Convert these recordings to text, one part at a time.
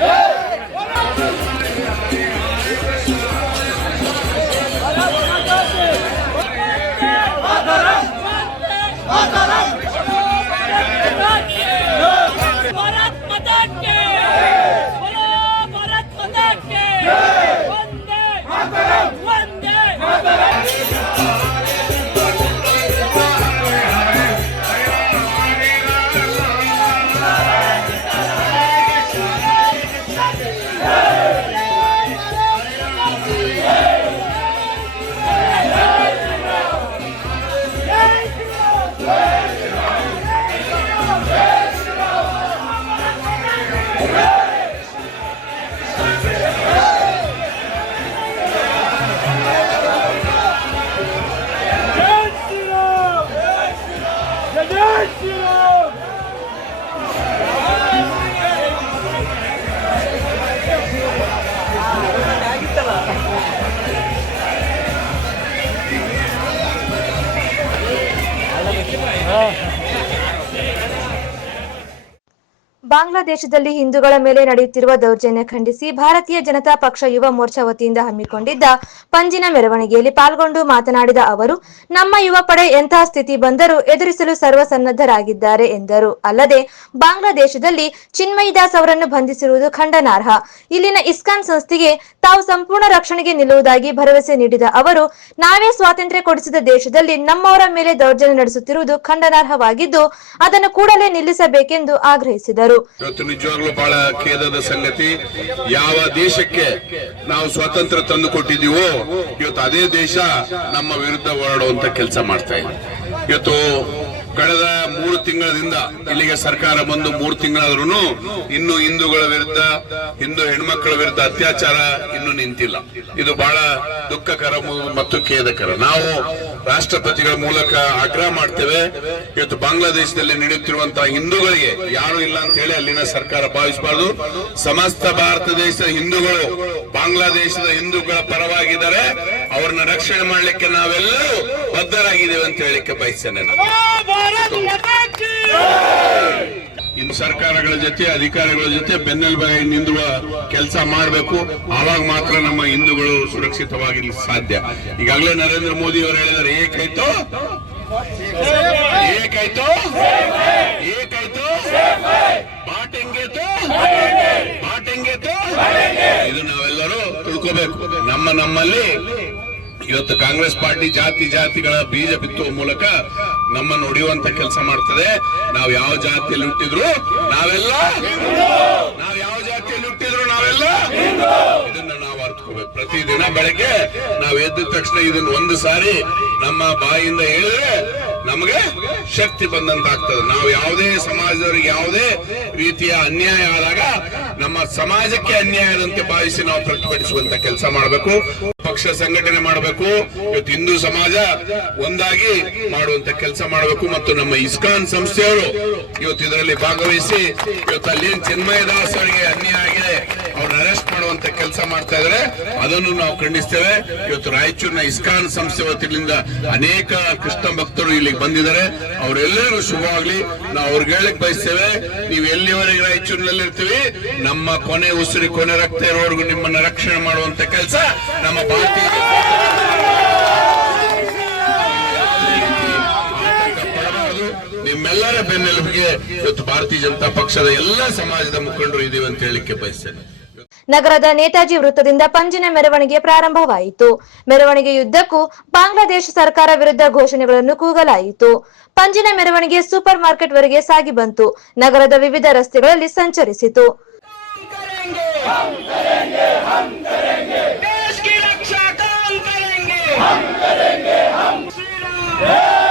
Yeah! ಬಾಂಗ್ಲಾದೇಶದಲ್ಲಿ ಹಿಂದೂಗಳ ಮೇಲೆ ನಡೆಯುತ್ತಿರುವ ದೌರ್ಜನ್ಯ ಖಂಡಿಸಿ ಭಾರತೀಯ ಜನತಾ ಪಕ್ಷ ಯುವ ಮೋರ್ಚಾ ವತಿಯಿಂದ ಹಮ್ಮಿಕೊಂಡಿದ್ದ ಪಂಜಿನ ಮೆರವಣಿಗೆಯಲ್ಲಿ ಪಾಲ್ಗೊಂಡು ಮಾತನಾಡಿದ ಅವರು, ನಮ್ಮ ಯುವ ಪಡೆ ಎಂತಹ ಸ್ಥಿತಿ ಬಂದರೂ ಎದುರಿಸಲು ಸರ್ವಸನ್ನದ್ಧರಾಗಿದ್ದಾರೆ ಎಂದರು. ಅಲ್ಲದೆ, ಬಾಂಗ್ಲಾದೇಶದಲ್ಲಿ ಚಿನ್ಮಯಿ ದಾಸ್ ಅವರನ್ನು ಬಂಧಿಸಿರುವುದು ಖಂಡನಾರ್ಹ. ಇಲ್ಲಿನ ಇಸ್ಕಾನ್ ಸಂಸ್ಥೆಗೆ ತಾವು ಸಂಪೂರ್ಣ ರಕ್ಷಣೆಗೆ ನಿಲ್ಲುವುದಾಗಿ ಭರವಸೆ ನೀಡಿದ ಅವರು, ನಾವೇ ಸ್ವಾತಂತ್ರ್ಯ ಕೊಡಿಸಿದ ದೇಶದಲ್ಲಿ ನಮ್ಮವರ ಮೇಲೆ ದೌರ್ಜನ್ಯ ನಡೆಸುತ್ತಿರುವುದು ಖಂಡನಾರ್ಹವಾಗಿದ್ದು, ಅದನ್ನು ಕೂಡಲೇ ನಿಲ್ಲಿಸಬೇಕೆಂದು ಆಗ್ರಹಿಸಿದರು. ಇವತ್ತು ನಿಜವಾಗ್ಲೂ ಬಹಳ ಖೇದದ ಸಂಗತಿ. ಯಾವ ದೇಶಕ್ಕೆ ನಾವು ಸ್ವಾತಂತ್ರ್ಯ ತಂದು ಕೊಟ್ಟಿದೀವೋ ಇವತ್ತು ಅದೇ ದೇಶ ನಮ್ಮ ವಿರುದ್ಧ ಹೋರಾಡುವಂತ ಕೆಲಸ ಮಾಡ್ತಾ ಇದೆ. ಇವತ್ತು ಕಳೆದ ಮೂರು ತಿಂಗಳಿಂದ ಇಲ್ಲಿಗೆ ಸರ್ಕಾರ ಬಂದು ಮೂರು ತಿಂಗಳಾದ್ರೂ ಇನ್ನು ಹಿಂದೂಗಳ ವಿರುದ್ಧ, ಹಿಂದೂ ಹೆಣ್ಮಕ್ಕಳ ವಿರುದ್ಧ ಅತ್ಯಾಚಾರ ಇನ್ನು ನಿಂತಿಲ್ಲ. ಇದು ಬಹಳ ದುಃಖಕರ ಮತ್ತು ಖೇದಕರ. ನಾವು ರಾಷ್ಟ್ರಪತಿಗಳ ಮೂಲಕ ಆಗ್ರಹ ಮಾಡ್ತೇವೆ. ಇವತ್ತು ಬಾಂಗ್ಲಾದೇಶದಲ್ಲಿ ನಡೆಯುತ್ತಿರುವಂತಹ ಹಿಂದೂಗಳಿಗೆ ಯಾರು ಇಲ್ಲ ಅಂತ ಹೇಳಿ ಅಲ್ಲಿನ ಸರ್ಕಾರ ಭಾವಿಸಬಾರದು. ಸಮಸ್ತ ಭಾರತ ದೇಶದ ಹಿಂದೂಗಳು ಬಾಂಗ್ಲಾದೇಶದ ಹಿಂದೂಗಳ ಪರವಾಗಿದ್ದಾರೆ. ಅವ್ರನ್ನ ರಕ್ಷಣೆ ಮಾಡಲಿಕ್ಕೆ ನಾವೆಲ್ಲರೂ ಬದ್ಧರಾಗಿದ್ದೇವೆ ಅಂತ ಹೇಳಿಕ್ಕೆ ಬಯಸ್ತೇನೆ ಇನ್ನು ಸರ್ಕಾರಗಳ ಜೊತೆ, ಅಧಿಕಾರಿಗಳ ಜೊತೆ ಬೆನ್ನೆಲುಬಾಗಿ ನಿಂದುವ ಕೆಲಸ ಮಾಡಬೇಕು. ಆವಾಗ ಮಾತ್ರ ನಮ್ಮ ಹಿಂದೂಗಳು ಸುರಕ್ಷಿತವಾಗಿರ್ಲಿಕ್ಕೆ ಸಾಧ್ಯ. ಈಗಾಗಲೇ ನರೇಂದ್ರ ಮೋದಿ ಅವರು ಹೇಳಿದರೆ ಏಕೈತು ಏಕೈತು ಏಕೈತು ಇದು ನಾವೆಲ್ಲರೂ ತಿಳ್ಕೋಬೇಕು. ನಮ್ಮ ನಮ್ಮಲ್ಲಿ ಇವತ್ತು ಕಾಂಗ್ರೆಸ್ ಪಾರ್ಟಿ ಜಾತಿ ಜಾತಿಗಳ ಬೀಜ ಬಿತ್ತುವ ಮೂಲಕ ನಮ್ಮನ್ನು ಹೊಡೆಯುವಂತ ಕೆಲಸ ಮಾಡ್ತದೆ. ನಾವು ಯಾವ ಜಾತಿಯಲ್ಲಿ ಹುಟ್ಟಿದ್ರು ನಾವೆಲ್ಲ ನಾವು ಯಾವ ಜಾತಿಯಲ್ಲಿ ಹುಟ್ಟಿದ್ರು ನಾವೆಲ್ಲ ಇದನ್ನ ನಾವು ಪ್ರತಿದಿನ ಬೆಳಗ್ಗೆ ನಾವು ಎದ್ದ ತಕ್ಷಣ ಇದನ್ನ ಒಂದು ಸಾರಿ ನಮ್ಮ ಬಾಯಿಂದ ಹೇಳಿದ್ರೆ ನಮಗೆ ಶಕ್ತಿ ಬಂದಂತ ಆಗ್ತದೆ. ನಾವು ಯಾವುದೇ ಸಮಾಜದವರಿಗೆ ಯಾವುದೇ ರೀತಿಯ ಅನ್ಯಾಯ ಆದಾಗ ನಮ್ಮ ಸಮಾಜಕ್ಕೆ ಅನ್ಯಾಯದಂತೆ ಭಾವಿಸಿ ನಾವು ಪ್ರತಿಭಟಿಸುವಂತ ಕೆಲಸ ಮಾಡಬೇಕು. ಪಕ್ಷ ಸಂಘಟನೆ ಮಾಡಬೇಕು. ಇವತ್ತು ಹಿಂದೂ ಸಮಾಜ ಒಂದಾಗಿ ಮಾಡುವಂತ ಕೆಲಸ ಮಾಡಬೇಕು ಮತ್ತು ನಮ್ಮ ಇಸ್ಕಾನ್ ಸಂಸ್ಥೆಯವರು ಇವತ್ತು ಇದರಲ್ಲಿ ಭಾಗವಹಿಸಿ ಇವತ್ತು ಚಿನ್ಮಯ ದಾಸ್ ಅವರಿಗೆ ಅನ್ಯಾಯ ಆಗಿದೆ. ಅವ್ರ ಅರೆಸ್ಟ್ ಮಾಡುವಂತ ಕೆಲಸ ಮಾಡ್ತಾ ಇದ್ರೆ. ಅದನ್ನು ನಾವು ಖಂಡಿಸ್ತೇವೆ. ಇವತ್ತು ರಾಯಚೂರಿನ ಇಸ್ಕಾನ್ ಸಂಸ್ಥೆ ವತಿಯಿಂದ ಅನೇಕ ಕೃಷ್ಣ ಭಕ್ತರು ಇಲ್ಲಿಗೆ ಬಂದಿದ್ದಾರೆ. ಅವರೆಲ್ಲರೂ ಶುಭವಾಗ್ಲಿ. ನಾವು ಅವ್ರಿಗೆ ಹೇಳಕ್ ಬಯಸ್ತೇವೆ. ನೀವು ಎಲ್ಲಿವರೆಗೆ ರಾಯಚೂರಿನಲ್ಲಿ ಇರ್ತೀವಿ ನಮ್ಮ ಕೊನೆ ಉಸಿರಿ, ಕೊನೆ ರಕ್ತ ಇರೋವರೆಗೂ ನಿಮ್ಮನ್ನ ರಕ್ಷಣೆ ಮಾಡುವಂತ ಕೆಲಸ ನಮ್ಮ ಭಾರತೀಯ ನಿಮ್ಮೆಲ್ಲರ ಬೆನ್ನೆಲುಬಿಗೆ ಇವತ್ತು ಭಾರತೀಯ ಜನತಾ ಪಕ್ಷದ ಎಲ್ಲ ಸಮಾಜದ ಮುಖಂಡರು ಇದೀವಿ ಅಂತ ಹೇಳಿಕ್ಕೆ ಬಯಸ್ತೇನೆ. ನಗರದ ನೇತಾಜಿ ವೃತ್ತದಿಂದ ಪಂಜಿನ ಮೆರವಣಿಗೆ ಪ್ರಾರಂಭವಾಯಿತು. ಮೆರವಣಿಗೆಯುದ್ದಕ್ಕೂ ಬಾಂಗ್ಲಾದೇಶ ಸರ್ಕಾರ ವಿರುದ್ಧ ಘೋಷಣೆಗಳನ್ನು ಕೂಗಲಾಯಿತು. ಪಂಜಿನ ಮೆರವಣಿಗೆ ಸೂಪರ್ ಮಾರ್ಕೆಟ್ ವರೆಗೆ ಸಾಗಿ ಬಂತು. ನಗರದ ವಿವಿಧ ರಸ್ತೆಗಳಲ್ಲಿ ಸಂಚರಿಸಿತು. देश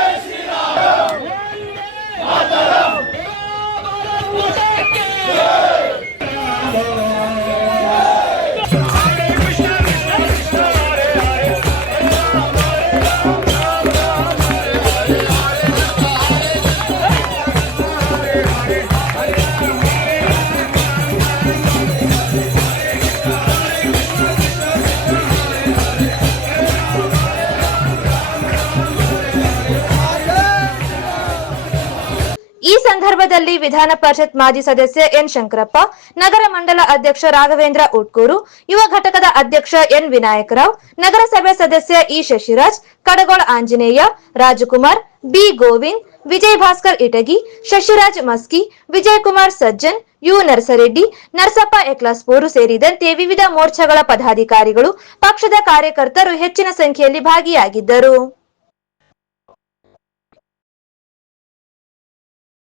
ಕಾರ್ಯಕ್ರಮದಲ್ಲಿ ವಿಧಾನ ಪರಿಷತ್ ಮಾಜಿ ಸದಸ್ಯ ಎನ್ ಶಂಕರಪ್ಪ, ನಗರ ಮಂಡಲ ಅಧ್ಯಕ್ಷ ರಾಘವೇಂದ್ರ ಉಟ್ಕೂರು, ಯುವ ಘಟಕದ ಅಧ್ಯಕ್ಷ ಎನ್ ವಿನಾಯಕರಾವ್, ನಗರಸಭೆ ಸದಸ್ಯ E Shashiraj, Kadagol Anjaneya, Rajkumar, B Govind, Vijay Bhaskar Itagi, Shashiraj Maski Vijay Kumar Sajjan, U Narasareddy, Narasappa Eklaspur ಸೇರಿದಂತೆ ವಿವಿಧ ಮೋರ್ಚಾಗಳ ಪದಾಧಿಕಾರಿಗಳು, ಪಕ್ಷದ ಕಾರ್ಯಕರ್ತರು ಹೆಚ್ಚಿನ ಸಂಖ್ಯೆಯಲ್ಲಿ ಭಾಗಿಯಾಗಿದ್ದರು.